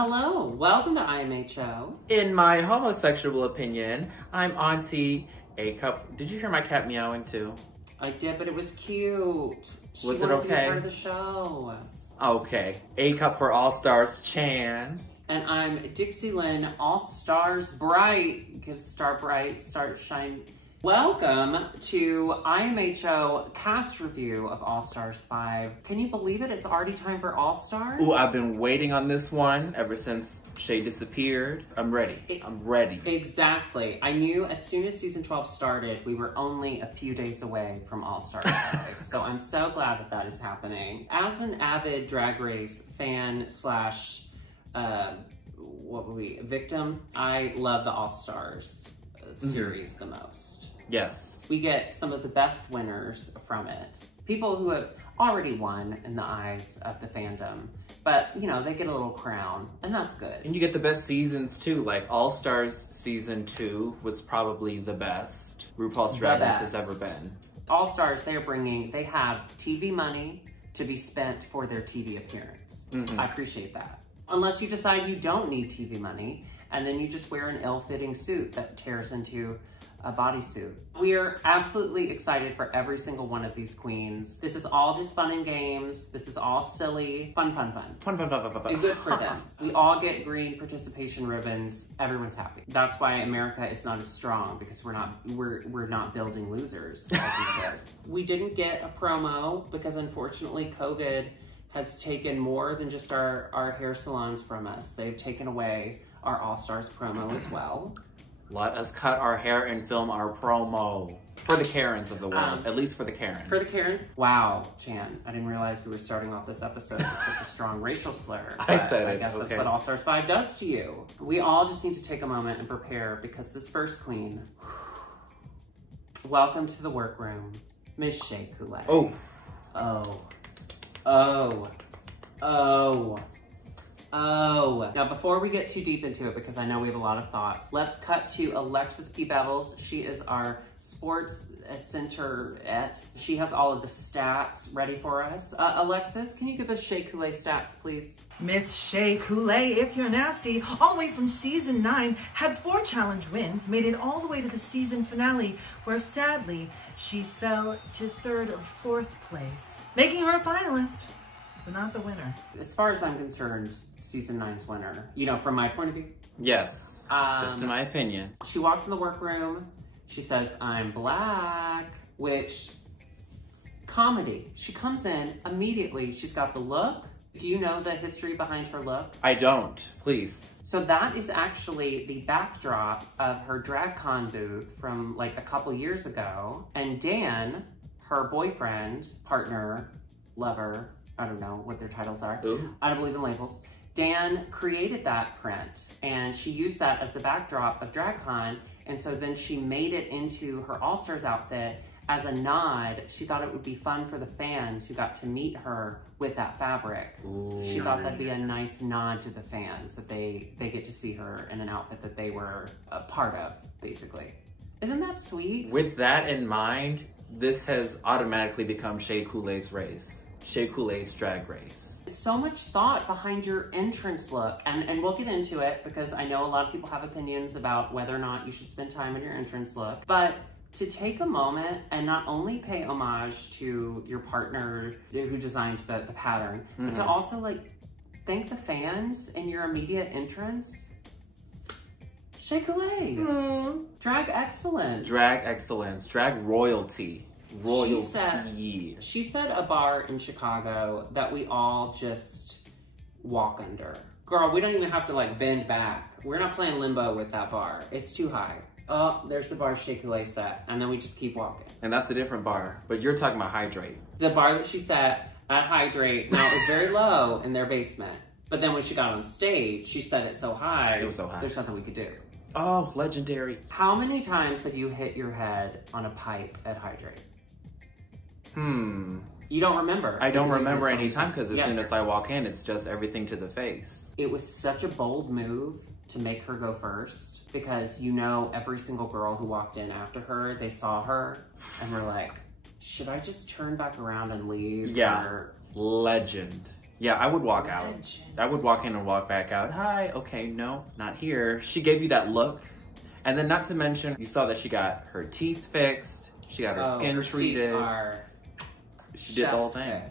Hello, welcome to IMHO. In my homosexual opinion, I'm Auntie A Cup. Did you hear my cat meowing too? I did, but it was cute. Was it okay? To be part of the show. Okay. A Cup for All Stars Chan. And I'm Dixie Lynn, All Stars Bright. Because star bright, star shine. Welcome to IMHO cast review of All Stars 5. Can you believe it? It's already time for All Stars? Ooh, I've been waiting on this one ever since Shay disappeared. I'm ready. I'm ready. Exactly. I knew as soon as season 12 started, we were only a few days away from All Stars 5. So I'm so glad that that is happening. As an avid Drag Race fan slash, victim, I love the All Stars series the most. Yes. We get some of the best winners from it. People who have already won in the eyes of the fandom. But, you know, they get a little crown, and that's good. And you get the best seasons too. Like All Stars Season 2 was probably the best RuPaul's Drag Race has ever been. All Stars, they have TV money to be spent for their TV appearance. I appreciate that. Unless you decide you don't need TV money, and then you just wear an ill-fitting suit that tears into a bodysuit. We are absolutely excited for every single one of these queens. This is all just fun and games. This is all silly. Fun. Fun. And good for them. We all get green participation ribbons. Everyone's happy. That's why America is not as strong, because we're not building losers, like we should. We didn't get a promo because unfortunately COVID has taken more than just our hair salons from us. They've taken away our All Stars promo as well. Let us cut our hair and film our promo. For the Karens of the world. At least for the Karens. For the Karens? Wow, Chan. I didn't realize we were starting off this episode with such a strong racial slur. I said it, I guess that's what All Stars 5 does to you. We all just need to take a moment and prepare, because this first queen, welcome to the workroom, Miss Shea Coulee. Oh. Now, before we get too deep into it, because I know we have a lot of thoughts, let's cut to Alexis P. Bevels. She is our sports center-ette. She has all of the stats ready for us. Alexis, can you give us Shea Coulee stats, please? Miss Shea Coulee, if you're nasty, all the way from season 9, had 4 challenge wins, made it all the way to the season finale, where sadly, she fell to 3rd or 4th place, making her a finalist, but not the winner. As far as I'm concerned, season 9's winner, you know, from my point of view. Yes, just in my opinion. She walks in the workroom, she says, "I'm black," which, comedy. She comes in immediately, she's got the look. Do you know the history behind her look? I don't, please. So that is actually the backdrop of her DragCon booth from like a couple years ago. And Dan, her boyfriend, partner, lover, I don't know what their titles are. Ooh. I don't believe in labels. Dan created that print, and she used that as the backdrop of DragCon, and so then she made it into her All-Stars outfit as a nod. She thought it would be fun for the fans who got to meet her with that fabric. Ooh. She thought that'd be a nice nod to the fans, that they get to see her in an outfit that they were a part of, basically. Isn't that sweet? With that in mind, this has automatically become Shea Coulee's race. Shea Coulee's Drag Race. So much thought behind your entrance look, and we'll get into it because I know a lot of people have opinions about whether or not you should spend time on your entrance look, but to take a moment and not only pay homage to your partner who designed the pattern, but to also like thank the fans in your immediate entrance. Shea Coulee. Drag excellence. Drag excellence. Drag royalty. She said a bar in Chicago that we all just walk under. Girl, we don't even have to like bend back. We're not playing limbo with that bar. It's too high. Oh, there's the bar Shea Coulee set, and then we just keep walking. And that's a different bar, but you're talking about Hydrate. The bar that she set at Hydrate, now it was very low in their basement, but then when she got on stage, she set it so high, it was so high. There's nothing we could do. Oh, legendary. How many times have you hit your head on a pipe at Hydrate? You don't remember. I don't remember any time, because as soon as I walk in, it's just everything to the face. It was such a bold move to make her go first, because you know every single girl who walked in after her, they saw her and were like, should I just turn back around and leave? Yeah, legend. Yeah, I would walk out. Legend. I would walk in and walk back out. Hi, okay, no, not here. She gave you that look. And then not to mention, you saw that she got her teeth fixed. She got her skin treated. She did the whole thing.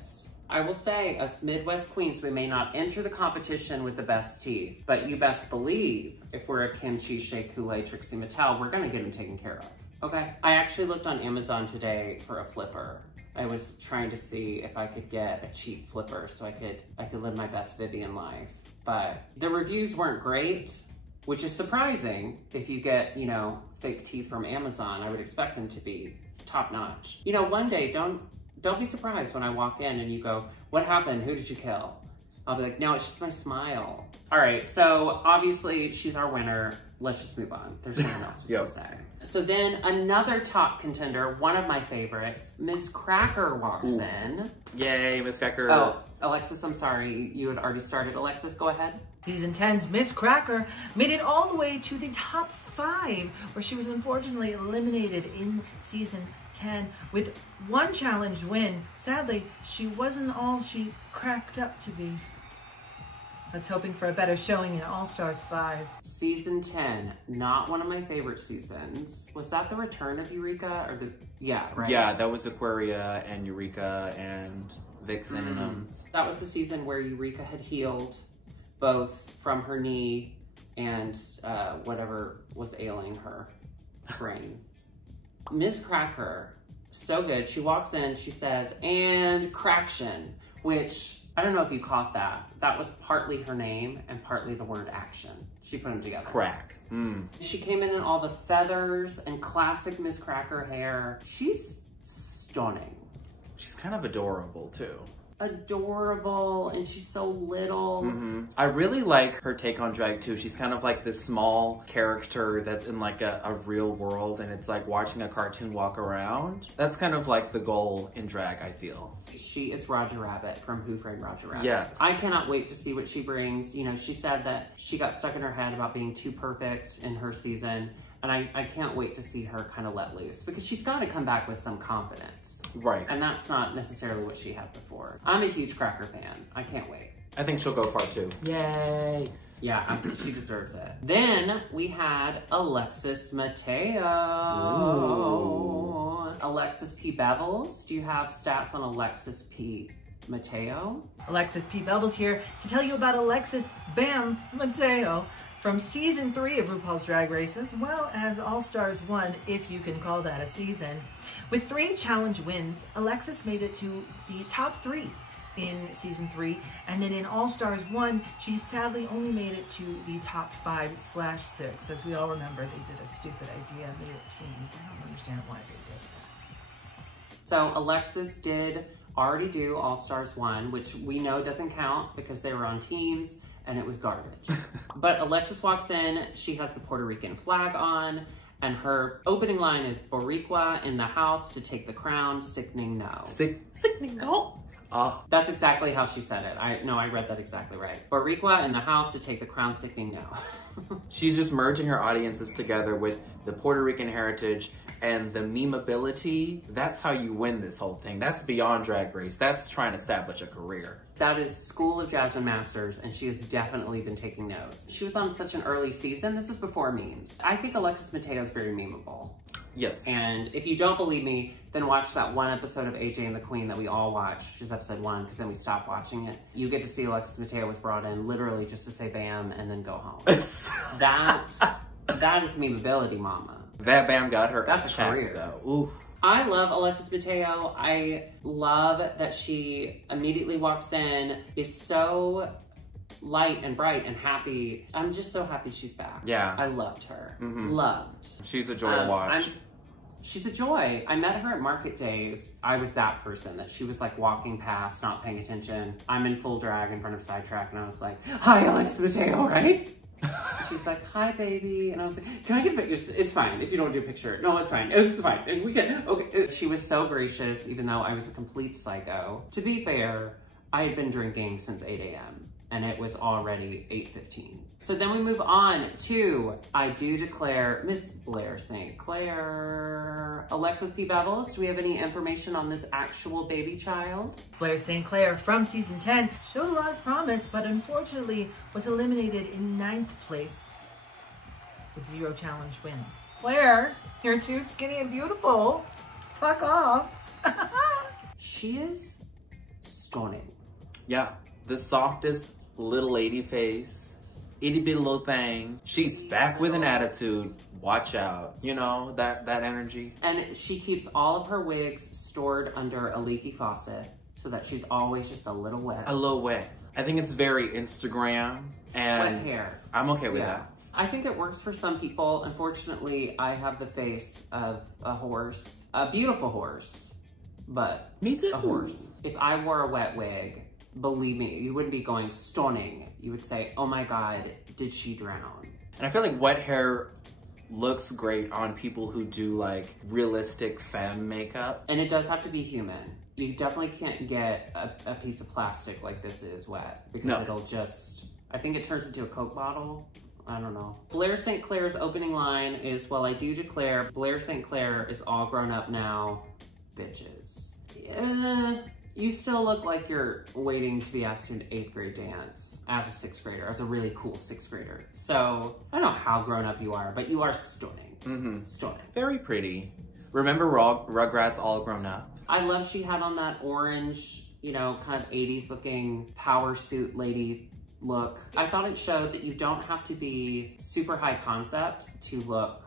I will say, us Midwest queens, we may not enter the competition with the best teeth, but you best believe if we're a kimchi, shea coulee, Trixie Mattel, we're gonna get them taken care of, okay? I actually looked on Amazon today for a flipper. I was trying to see if I could get a cheap flipper so I could live my best Vivian life. But the reviews weren't great, which is surprising. If you get, you know, fake teeth from Amazon, I would expect them to be top notch. You know, one day, don't be surprised when I walk in and you go, what happened? Who did you kill? I'll be like, no, it's just my smile. All right, so obviously she's our winner. Let's just move on. There's nothing else we can say. So then another top contender, one of my favorites, Miss Cracker walks in. Yay, Miss Cracker. Oh, Alexis, I'm sorry. You had already started. Alexis, go ahead. Season 10's Miss Cracker made it all the way to the top 5, where she was unfortunately eliminated in season 10 with one challenge win. Sadly, she wasn't all she cracked up to be. Let's hoping for a better showing in All-Stars 5. Season 10, not one of my favorite seasons. Was that the return of Irika? Or the, yeah, right? Yeah, that was Aquaria and Irika and Vixen and That was the season where Irika had healed both from her knee and whatever was ailing her brain. Miss Cracker, so good. She walks in, she says, and Craction, which I don't know if you caught that. That was partly her name and partly the word action. She put them together. Crack. She came in all the feathers and classic Miss Cracker hair. She's stunning. She's kind of adorable too. Adorable, and she's so little. I really like her take on drag too. She's kind of like this small character that's in like a real world, and it's like watching a cartoon walk around. That's kind of like the goal in drag, I feel. She is Roger Rabbit from Who Framed Roger Rabbit. Yes. I cannot wait to see what she brings. You know, she said that she got stuck in her head about being too perfect in her season. And I can't wait to see her kind of let loose, because she's got to come back with some confidence. Right. And that's not necessarily what she had before. I'm a huge Cracker fan. I can't wait. I think she'll go far too. Yay. Yeah, absolutely. She deserves it. Then we had Alexis Mateo. Ooh. Alexis P. Bevels. Do you have stats on Alexis P. Mateo? Alexis P. Bevels here to tell you about Alexis Bam Mateo from season 3 of RuPaul's Drag Race, as well as All-Stars 1, if you can call that a season. With 3 challenge wins, Alexis made it to the top 3 in season 3, and then in All-Stars 1, she sadly only made it to the top 5/6. As we all remember, they did a stupid idea, made it teams. I don't understand why they did that. So Alexis did already do All-Stars 1, which we know doesn't count because they were on teams, and it was garbage. But Alexis walks in, she has the Puerto Rican flag on, and her opening line is, Boricua in the house to take the crown, sickening no. Sickening no? That's exactly how she said it. I read that exactly right. Boricua in the house to take the crown, sickening no. She's just merging her audiences together with the Puerto Rican heritage and the memeability. That's how you win this whole thing. That's beyond Drag Race. That's trying to establish a career. That is School of Jasmine Masters, and she has definitely been taking notes. She was on such an early season. This is before memes. I think Alexis Mateo is very memeable. Yes. And if you don't believe me, then watch that one episode of AJ and the Queen that we all watched, which is episode 1, because then we stopped watching it. You get to see Alexis Mateo was brought in literally just to say bam and then go home. That is memeability, mama. That bam got her. That's a career. Though. Oof. I love Alexis Mateo. I love that she immediately walks in, is so light and bright and happy. I'm just so happy she's back. Yeah. I loved her. Loved. She's a joy to watch. She's a joy. I met her at Market Days. I was that person that she was like walking past, not paying attention. I'm in full drag in front of Sidetrack, and I was like, hi, Alexis Mateo, right? She's like, hi, baby. And I was like, can I get a picture? It's fine if you don't do a picture. No, it's fine. It's fine. And we can, okay. She was so gracious, even though I was a complete psycho. To be fair, I had been drinking since 8 a.m. and it was already 8:15. So then we move on to I Do Declare Miss Blair St Claire. Alexis P. Bevels, do we have any information on this actual baby child? Blair St Claire from season 10 showed a lot of promise, but unfortunately was eliminated in 9th place with 0 challenge wins. Blair, you're too skinny and beautiful. Fuck off. She is stunning. Yeah, the softest little lady face, itty bitty little thing. She's back with an attitude. Watch out. You know, that energy. And she keeps all of her wigs stored under a leaky faucet so that she's always just a little wet. A little wet. I think it's very Instagram and wet hair. I'm okay with that. I think it works for some people. Unfortunately, I have the face of a horse, a beautiful horse, but me too. A horse. If I wore a wet wig, believe me, you wouldn't be going stunning. You would say, oh my God, did she drown? And I feel like wet hair looks great on people who do like realistic femme makeup. And it does have to be human. You definitely can't get a piece of plastic like this is wet because it'll just, I think it turns into a Coke bottle. I don't know. Blair St. Claire's opening line is, well, I do declare Blair St. Claire is all grown up now, bitches. You still look like you're waiting to be asked to an 8th grade dance as a 6th grader, as a really cool 6th grader. So, I don't know how grown up you are, but you are stunning. Mm-hmm. Stunning. Very pretty. Remember Rugrats All Grown Up? I love she had on that orange, you know, kind of 80s looking power suit lady look. I thought it showed that you don't have to be super high concept to look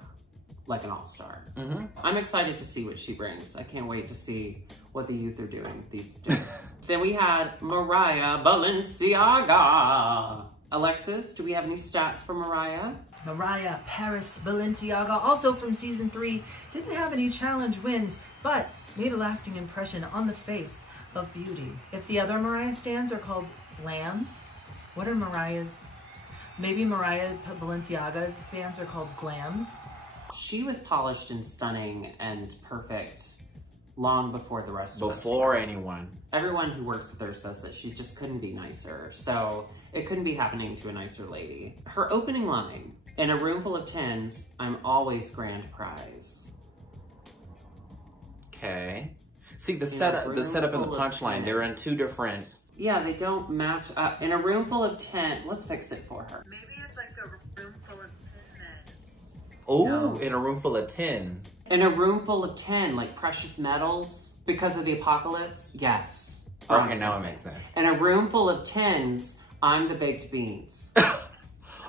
like an all-star. Mm-hmm. I'm excited to see what she brings. I can't wait to see what the youth are doing these days. Then we had Mariah Balenciaga. Alexis, do we have any stats for Mariah? Mariah Paris Balenciaga, also from season 3, didn't have any challenge wins, but made a lasting impression on the face of beauty. If the other Mariah stands are called glams, what are Mariah's? Maybe Mariah Balenciaga's fans are called glams. She was polished and stunning and perfect long before the rest of us. Before anyone. Everyone who works with her says that she just couldn't be nicer. So it couldn't be happening to a nicer lady. Her opening line, in a room full of 10s, I'm always grand prize. Okay. See, the setup and the punchline, they're in 2 different... Yeah, they don't match up. In a room full of 10, let's fix it for her. Maybe it's like a room full of 10 then. Oh, No. In a room full of 10. In a room full of 10, like precious metals, because of the apocalypse? Yes. Okay, now it makes sense. In a room full of 10s, I'm the baked beans.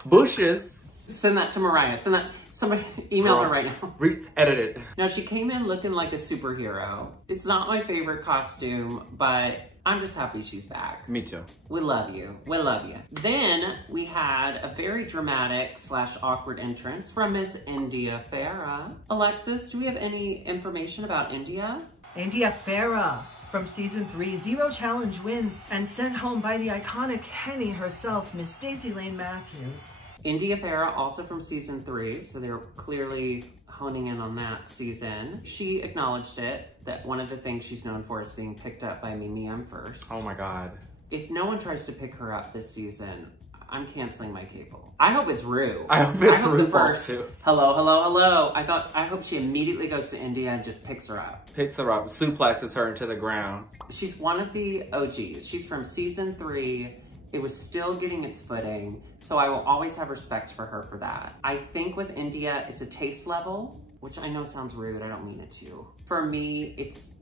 Bushes. Send that to Mariah. Send that, somebody email her right now. Edit it. Now, she came in looking like a superhero. It's not my favorite costume, but I'm just happy she's back. Me too. We love you. We love you. Then we had a very dramatic / awkward entrance from Miss India Ferrah. Alexis, do we have any information about India? India Ferrah from season 3, 0 challenge wins and sent home by the iconic Henny herself, Miss Stacey Lane Matthews. India Ferrah, also from season 3, so they're clearly honing in on that season. She acknowledged it, that one of the things she's known for is being picked up by Mimi M First. Oh my God. If no one tries to pick her up this season, I'm canceling my cable. I hope it's Rue. I hope it's Rue the first, too. Hello, hello, hello. I hope she immediately goes to India and just picks her up. Picks her up, suplexes her into the ground. She's one of the OGs. She's from season 3. It was still getting its footing, so I will always have respect for her for that. I think with India, it's a taste level, which I know sounds rude, I don't mean it to. For me, it's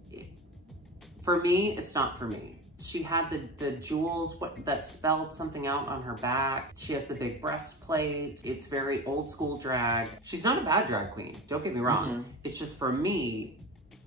not for me. She had the jewels that spelled something out on her back. She has the big breastplate. It's very old school drag. She's not a bad drag queen, don't get me wrong. Mm-hmm. It's just for me,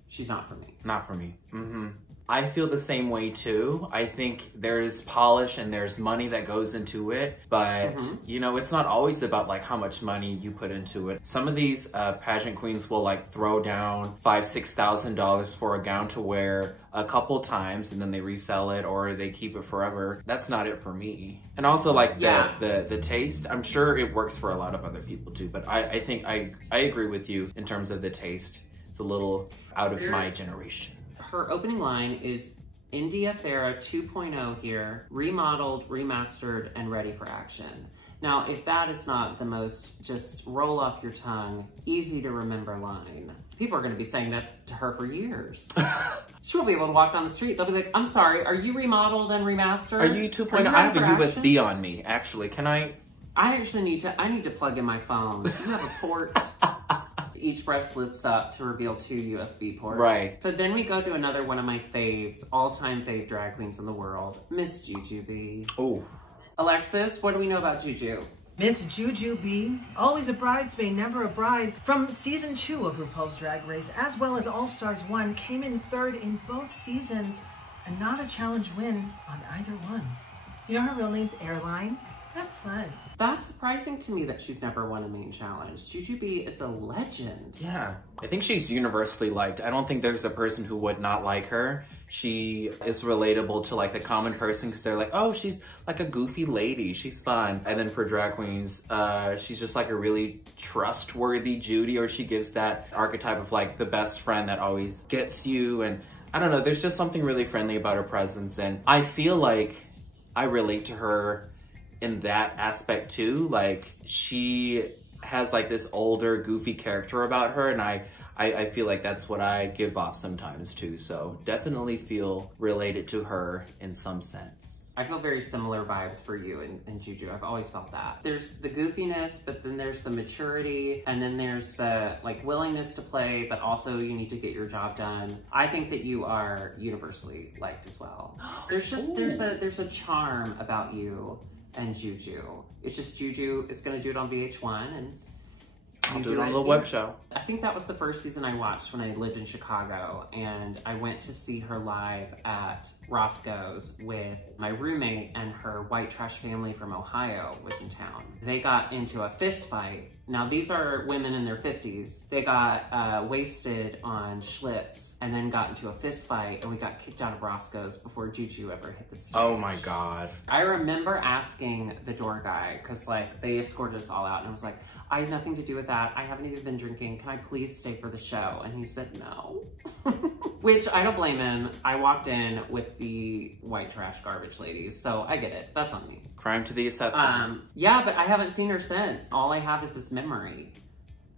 she's not for me. Not for me. Mm-hmm. I feel the same way too. I think there's polish and there's money that goes into it, but you know, it's not always about like how much money you put into it. Some of these pageant queens will like throw down $5,000-$6,000 for a gown to wear a couple times and then they resell it or they keep it forever. That's not it for me. And also like the taste, I'm sure it works for a lot of other people too, but I think I agree with you in terms of the taste. It's a little out of my generation. Her opening line is India Ferrah 2.0 here, remodeled, remastered, and ready for action. Now, if that is not the most just roll off your tongue, easy to remember line, people are going to be saying that to her for years. She won't be able to walk down the street. They'll be like, I'm sorry, are you remodeled and remastered? Are you 2.0? I have a USB on me, actually. Can I? I actually need to plug in my phone. Do you have a port? Each breast lifts up to reveal 2 USB ports. Right. So then we go to another one of my faves, all-time fave drag queens in the world, Miss Jujubee. Oh. Alexis, what do we know about Juju? Miss Jujubee, always a bridesmaid, never a bride, from season 2 of RuPaul's Drag Race, as well as All Stars 1, came in 3rd in both seasons, and not a challenge win on either one. You know her real name's Airline? Have fun. That's surprising to me that she's never won a main challenge. Jujubee is a legend. Yeah, I think she's universally liked. I don't think there's a person who would not like her. She is relatable to like the common person because they're like, oh, she's like a goofy lady. She's fun. And then for drag queens, she's just like a really trustworthy Judy, or she gives that archetype of like the best friend that always gets you. And I don't know, there's just something really friendly about her presence. And I feel like I relate to her in that aspect too. Like she has like this older goofy character about her, and I feel like that's what I give off sometimes too. So definitely feel related to her in some sense. I feel very similar vibes for you and Juju. I've always felt that. There's the goofiness, but then there's the maturity, and then there's the like willingness to play, but also you need to get your job done. I think that you are universally liked as well. There's just, there's a charm about you and Juju. It's just Juju is gonna do it on VH1 and I'll do it on the web show. I think that was the first season I watched when I lived in Chicago, and I went to see her live at Roscoe's with my roommate, and her white trash family from Ohio was in town. They got into a fist fight. Now these are women in their 50s. They got wasted on Schlitz and then got into a fist fight, and we got kicked out of Roscoe's before Juju ever hit the stage. Oh my God. I remember asking the door guy, cause like they escorted us all out, and I was like, I had nothing to do with that. I haven't even been drinking. Can I please stay for the show? And he said no. Which I don't blame him. I walked in with the white trash garbage ladies, so I get it. That's on me. Crime to the assessor. Yeah, but I haven't seen her since. All I have is this memory.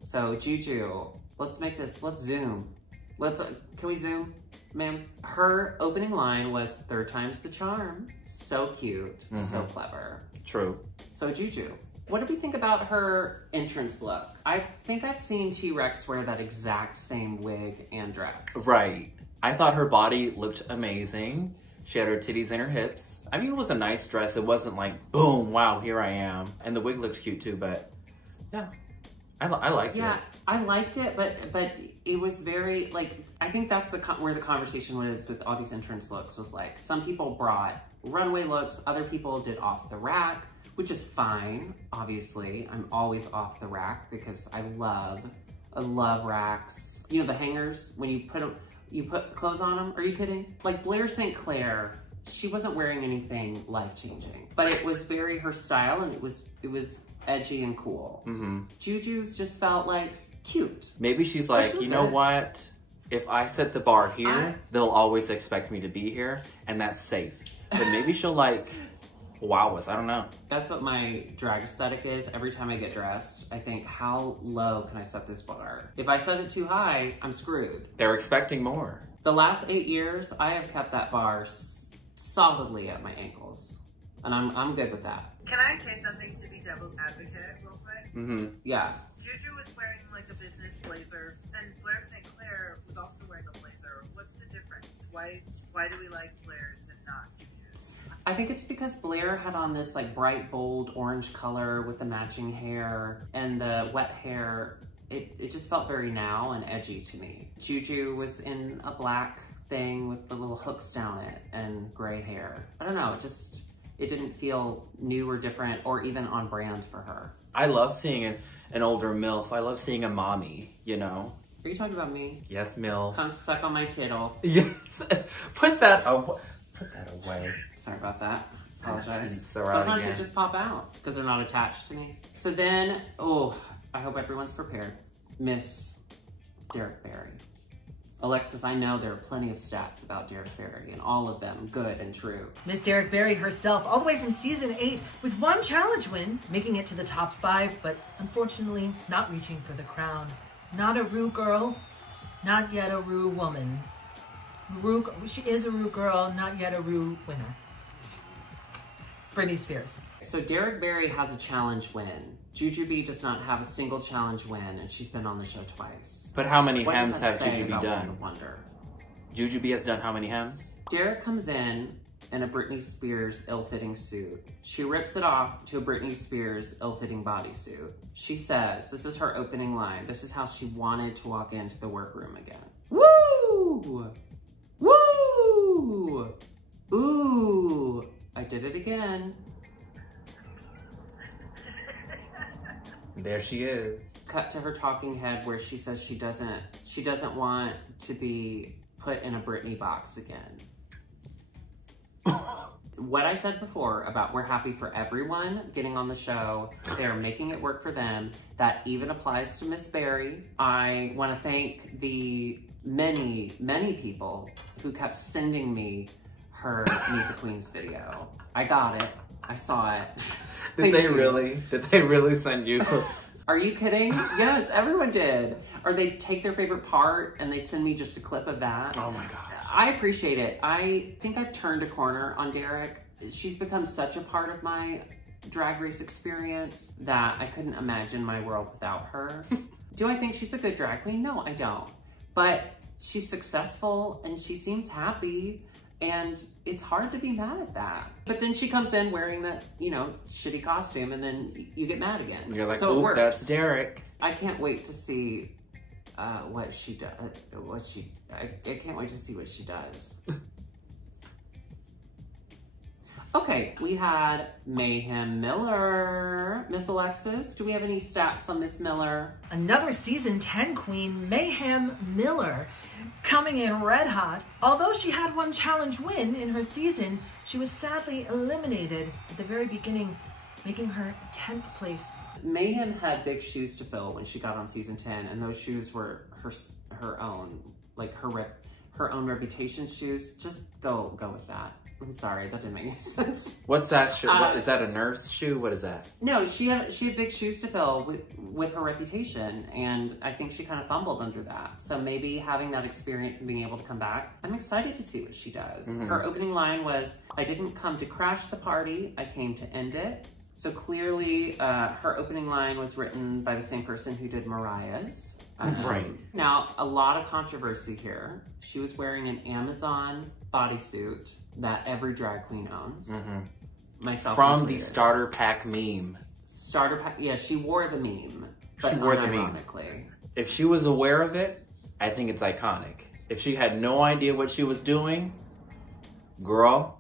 So Juju, let's make this, let's zoom. Can we zoom, ma'am? Her opening line was, "Third time's the charm." So cute, so clever. True. So Juju, what do we think about her entrance look? I think I've seen T-Rex wear that exact same wig and dress. Right. I thought her body looked amazing. She had her titties and her hips. I mean, it was a nice dress. It wasn't like, boom, wow, here I am. And the wig looks cute too, but yeah, I liked it. Yeah, I liked it, but it was very, like, I think that's where the conversation was with all these entrance looks, was like, some people brought runway looks, other people did off the rack, which is fine, obviously. I'm always off the rack because I love racks. You know, the hangers, when you put clothes on them? Are you kidding? Like Blair St Claire, she wasn't wearing anything life-changing, but it was very her style, and it was edgy and cool. Juju's just felt like cute. Maybe she's like, you know what? If I set the bar here, they'll always expect me to be here, and that's safe. So maybe she'll like wow us. I don't know. That's what my drag aesthetic is. Every time I get dressed, I think, how low can I set this bar? If I set it too high, I'm screwed. They're expecting more. The last 8 years, I have kept that bar solidly at my ankles. And I'm good with that. Can I say something to be devil's advocate real quick? Yeah. Juju was wearing like a business blazer, and Blair St Claire was also wearing a blazer. What's the difference? Why do we like Blairs and not Juju's? I think it's because Blair had on this like bright, bold orange color with the matching hair, and the wet hair, it just felt very now and edgy to me. Juju was in a black thing with the little hooks down it and gray hair. I don't know, it didn't feel new or different or even on brand for her. I love seeing an older MILF. I love seeing a mommy, you know? Are you talking about me? Yes, MILF. Come suck on my tittle. Yes. Put that away. Sorry about that. Apologize. Sometimes they just pop out because they're not attached to me. So then, I hope everyone's prepared. Miss Derek Barry. Alexis, I know there are plenty of stats about Derek Barry, and all of them good and true. Miss Derek Barry herself, all the way from season 8, with 1 challenge win, making it to the top 5, but unfortunately not reaching for the crown. Not a Rue girl, not yet a Rue woman. She is a Rue girl, not yet a Rue winner. Britney Spears. So Derek Barry has a challenge win. Jujubee does not have a single challenge win, and she's been on the show twice. But how many What hems does that have say Jujubee about done? Wonder? Jujubee has done how many hems? Derek comes in a Britney Spears ill-fitting suit. She rips it off to a Britney Spears ill-fitting bodysuit. She says, this is her opening line, this is how she wanted to walk into the workroom again. Woo! Woo! Ooh! I did it again. There she is. Cut to her talking head where she says she doesn't want to be put in a Britney box again. What I said before about we're happy for everyone getting on the show, they're making it work for them, that even applies to Miss Barry. I want to thank the many, many people who kept sending me her Meet the Queens video. I got it. I saw it. Did they really send you? Are you kidding? Yes, everyone did. Or they'd take their favorite part and they'd send me just a clip of that. Oh my God. I appreciate it. I think I've turned a corner on Derek. She's become such a part of my Drag Race experience that I couldn't imagine my world without her. Do I think she's a good drag queen? No, I don't. But she's successful and she seems happy. And it's hard to be mad at that. But then she comes in wearing that, you know, shitty costume and then you get mad again. You're like, so oh, that's Derek. I can't wait to see what she does. I can't wait to see what she does. Okay, we had Mayhem Miller. Miss Alexis, do we have any stats on Miss Miller? Another season 10 queen, Mayhem Miller, coming in red hot. Although she had 1 challenge win in her season, she was sadly eliminated at the very beginning, making her 10th place. Mayhem had big shoes to fill when she got on season 10, and those shoes were her own, like her own reputation shoes. Just go with that. I'm sorry, that didn't make any sense. What's that shoe? Is that a nurse shoe? What is that? No, she had big shoes to fill with her reputation, and I think she kind of fumbled under that. So maybe having that experience and being able to come back, I'm excited to see what she does. Mm-hmm. Her opening line was, I didn't come to crash the party, I came to end it. So clearly, her opening line was written by the same person who did Mariah's. Right. Now, a lot of controversy here. She was wearing an Amazon bodysuit that every drag queen owns. Mm-hmm. Myself from the starter pack meme. Starter pack, yeah, she wore the meme. But she wore the meme. If she was aware of it, I think it's iconic. If she had no idea what she was doing, girl,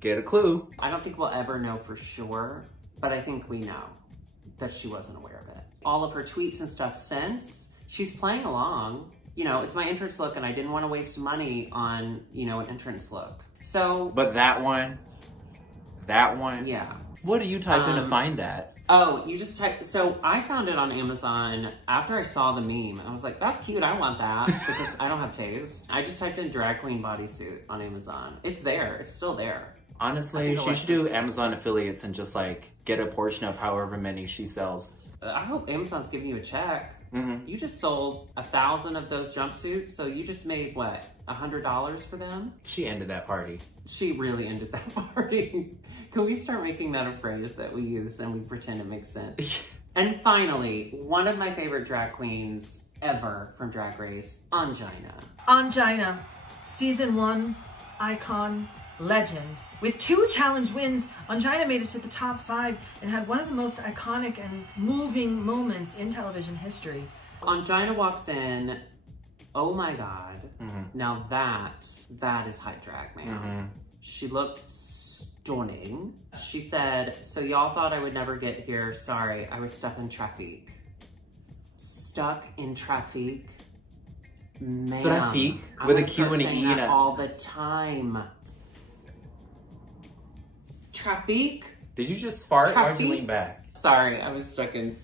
get a clue. I don't think we'll ever know for sure, but I think we know that she wasn't aware of it. All of her tweets and stuff since, she's playing along. You know, it's my entrance look and I didn't want to waste money on, you know, an entrance look. So. But that one. Yeah. What do you type in to find that? Oh, you just type, so I found it on Amazon after I saw the meme. I was like, that's cute, I want that, because I don't have taste. I just typed in drag queen bodysuit on Amazon. It's there, it's still there. Honestly, she should do Amazon affiliates and just like get a portion of however many she sells. I hope Amazon's giving you a check. Mm-hmm. You just sold 1,000 of those jumpsuits, so you just made, what, $100 for them? She ended that party. She really ended that party. Can we start making that a phrase that we use and we pretend it makes sense? And finally, one of my favorite drag queens ever from Drag Race, Ongina. Ongina, season 1, icon, legend. With 2 challenge wins, Ongina made it to the top 5 and had one of the most iconic and moving moments in television history. Ongina walks in, oh my God. Mm-hmm. Now that is high drag, man. Mm-hmm. She looked stunning. She said, so y'all thought I would never get here. Sorry, I was stuck in traffic. Stuck in traffic? Man. Traffic? With a Q and an E in it. All the time. Traffic? Did you just fart? Why did you lean back? Sorry, I was stuck in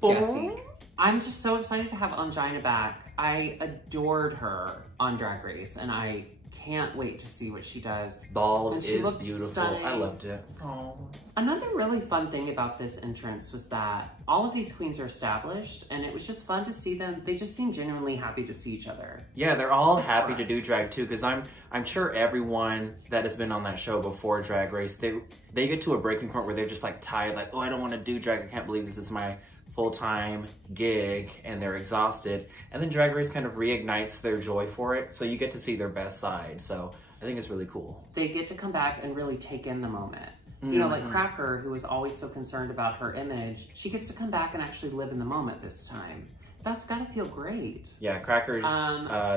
traffic. I'm just so excited to have Ongina back. I adored her on Drag Race, and I can't wait to see what she does. Bald and she is looks beautiful. stunning. I loved it. Oh. Another really fun thing about this entrance was that all of these queens are established, and it was just fun to see them. They just seem genuinely happy to see each other. Yeah, they're all happy to do drag too, because I'm sure everyone that has been on that show before Drag Race, they get to a breaking point where they're just like tired, like, oh, I don't want to do drag. I can't believe this is my full-time gig, and they're exhausted. And then Drag Race kind of reignites their joy for it, so you get to see their best side. So I think it's really cool. They get to come back and really take in the moment. You know, like Cracker, who was always so concerned about her image, she gets to come back and actually live in the moment this time. That's gotta feel great. Yeah, Cracker's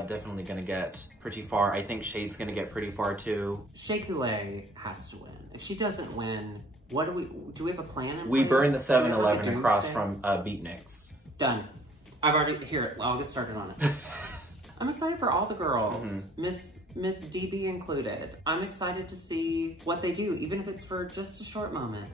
definitely gonna get pretty far. I think Shay's gonna get pretty far too. Shea Coulee has to win. If she doesn't win, what do we have a plan in place? We burn the 7-Eleven across from Beatniks. Done. I've already, here, I'll get started on it. I'm excited for all the girls, Miss DB included. I'm excited to see what they do, even if it's for just a short moment.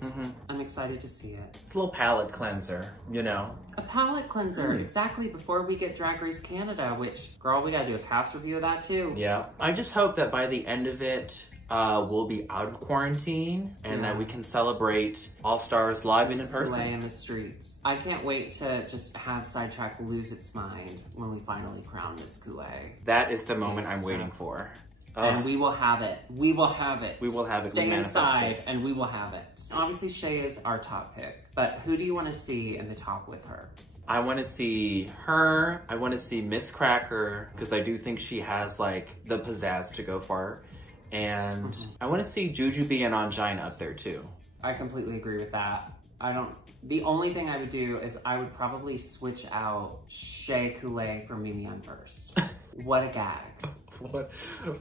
I'm excited to see it. It's a little palate cleanser, you know? A palate cleanser, exactly, before we get Drag Race Canada, which, girl, we gotta do a cast review of that too. Yeah. I just hope that by the end of it, we'll be out of quarantine and that we can celebrate All Stars live and in person. In the streets. I can't wait to just have Sidetrack lose its mind when we finally crown Miss Coulee. That is the moment I'm waiting for. And we will have it. We will have it. We will have it. Stay inside and we will have it. Obviously, Shay is our top pick, but who do you want to see in the top with her? I want to see her. I want to see Miss Cracker, because I do think she has like the pizzazz to go far. And I want to see Jujubee and Angina up there too. I completely agree with that. The only thing I would do is I would probably switch out Shea Coulee for Mimi on first. What a gag.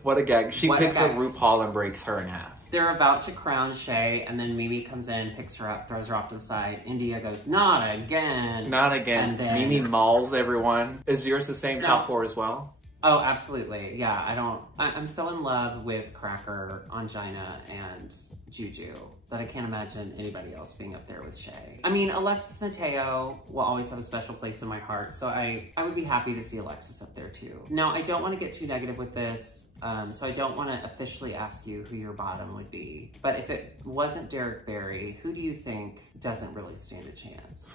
What a gag. She picks up RuPaul and breaks her in half. They're about to crown Shea, and then Mimi comes in, picks her up, throws her off to the side. India goes, not again. Not again. And then Mimi mauls everyone. Is yours the same top four as well? Oh, absolutely. Yeah, I'm so in love with Cracker, Angina, and Juju that I can't imagine anybody else being up there with Shay. I mean, Alexis Mateo will always have a special place in my heart, so I would be happy to see Alexis up there too. Now, I don't want to get too negative with this, so I don't want to officially ask you who your bottom would be. But if it wasn't Derek Barry, who do you think doesn't really stand a chance?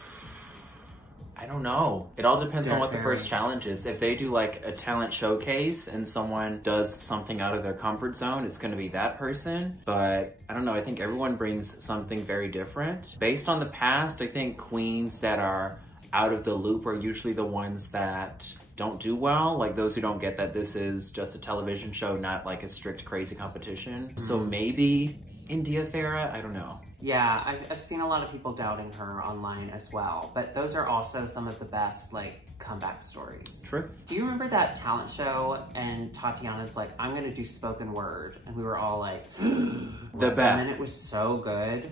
I don't know. It all depends on what the first challenge is. If they do like a talent showcase and someone does something out of their comfort zone, it's going to be that person. But I don't know. I think everyone brings something very different. Based on the past, I think queens that are out of the loop are usually the ones that don't do well. Like those who don't get that this is just a television show, not like a strict crazy competition. So maybe India Ferrah, I don't know. Yeah, I've seen a lot of people doubting her online as well, but those are also some of the best like comeback stories. True. Do you remember that talent show and Tatiana's like, I'm gonna do spoken word, and we were all like, the best. And then it was so good.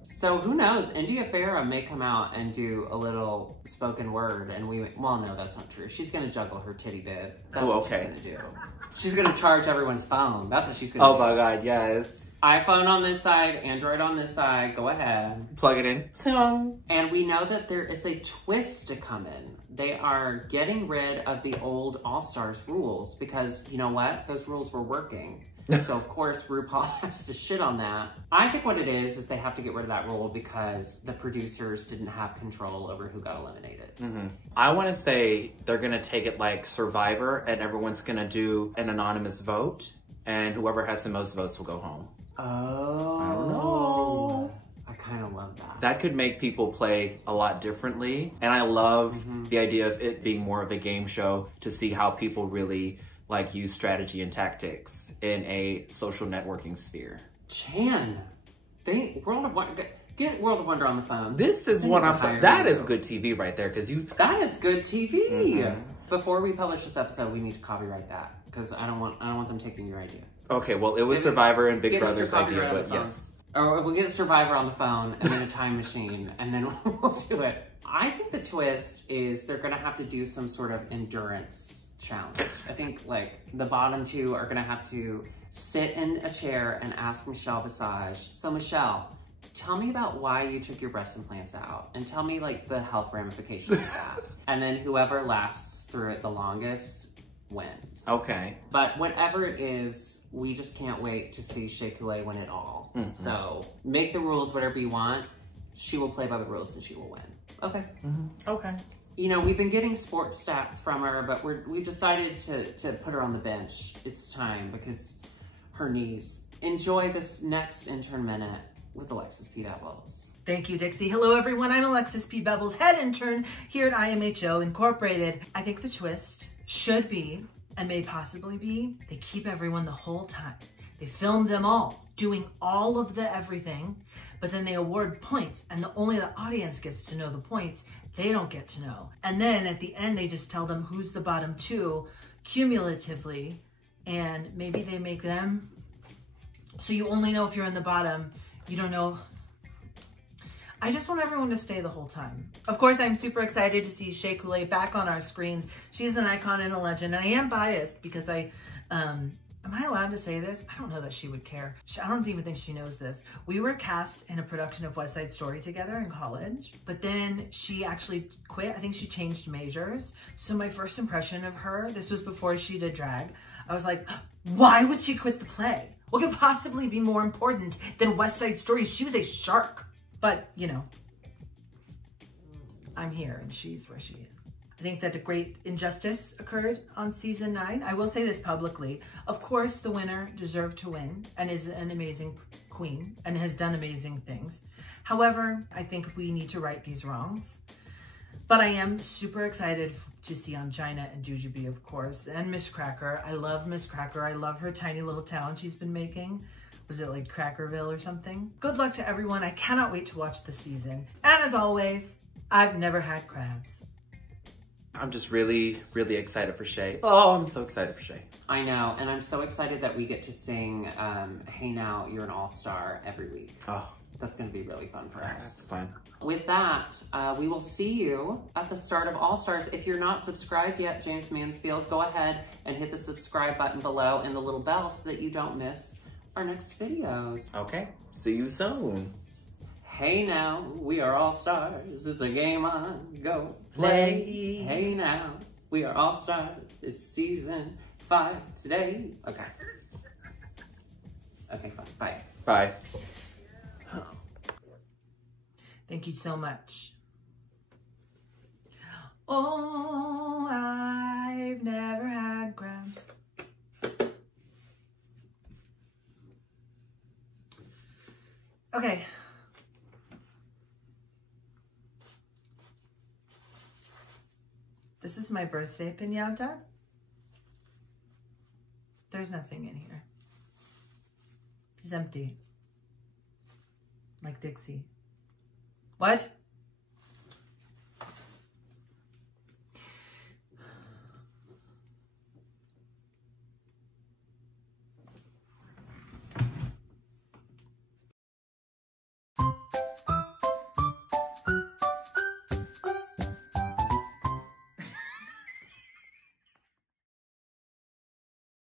So who knows, India Ferrah may come out and do a little spoken word, and well, no, that's not true. She's gonna juggle her titty bib. That's what she's gonna do. She's gonna charge everyone's phone. That's what she's gonna do. Oh my God, yes. iPhone on this side, Android on this side, go ahead. Plug it in. And we know that there is a twist to come in. They are getting rid of the old All-Stars rules because, you know what? Those rules were working. So, of course, RuPaul has to shit on that. I think what it is they have to get rid of that rule because the producers didn't have control over who got eliminated. I want to say they're going to take it like Survivor and everyone's going to do an anonymous vote and whoever has the most votes will go home. Oh. I don't know. I kind of love that. That could make people play a lot differently. And I love the idea of it being more of a game show to see how people really like use strategy and tactics in a social networking sphere. Chan, get World of Wonder on the phone. This is what I'm saying. That is good TV right there, because you. That is good TV. Before we publish this episode, we need to copyright that because I don't want them taking your idea. Okay, well, it was Survivor and Big Brother's idea, but yes. Or we'll get Survivor on the phone and then a time machine, and then we'll do it. I think the twist is they're going to have to do some sort of endurance challenge. I think like the bottom two are going to have to sit in a chair and ask Michelle Visage, so Michelle, Tell me about why you took your breast implants out, and tell me like the health ramifications of that. And then whoever lasts through it the longest wins. Okay. But whatever it is, we just can't wait to see Shea Coulee win it all. Mm-hmm. So make the rules whatever you want. She will play by the rules and she will win. Okay. Mm-hmm. Okay. You know, we've been getting sports stats from her, but we've decided to put her on the bench. It's time because her knees. Enjoy this next intern minute with Alexis P. Bevels. Thank you, Dixie. Hello, everyone. I'm Alexis P. Bevels, head intern here at IMHO Incorporated. I think the twist should be, and may possibly be, they keep everyone the whole time. They film them all, doing all of the everything, but then they award points, and only the audience gets to know the points. They don't get to know. And then at the end, they just tell them who's the bottom two cumulatively, and maybe they make them. So you only know if you're in the bottom. You don't know. I just want everyone to stay the whole time. Of course, I'm super excited to see Shea Coulee back on our screens. She's an icon and a legend, and I am biased because am I allowed to say this? I don't know that she would care. I don't even think she knows this. We were cast in a production of West Side Story together in college, but then she actually quit. I think she changed majors. So my first impression of her, this was before she did drag, I was like, why would she quit the play? What could possibly be more important than West Side Story? She was a shark. But, you know, I'm here and she's where she is. I think that a great injustice occurred on season 9. I will say this publicly. Of course, the winner deserved to win and is an amazing queen and has done amazing things. However, I think we need to right these wrongs. But I am super excited to see Angina and Jujubee, of course, and Miss Cracker. I love Miss Cracker. I love her tiny little town she's been making. Was it like Crackerville or something? Good luck to everyone. I cannot wait to watch the season. And as always, I've never had crabs. I'm just really, really excited for Shea. Oh, I'm so excited for Shea. I know, and I'm so excited that we get to sing Hey Now, You're an All-Star every week. Oh. That's gonna be really fun for us. That's fun. With that, we will see you at the start of All-Stars. If you're not subscribed yet, James Mansfield, go ahead and hit the subscribe button below and the little bell so that you don't miss our next videos. Okay, see you soon. Hey now, we are all stars. It's a game on, go play. Hey now, we are all stars. It's season 5 today. Okay. Okay, fine. Bye. Bye. Thank you so much. Oh, I've never had crabs. Okay. This is my birthday piñata. There's nothing in here. It's empty. Like Dixie. What?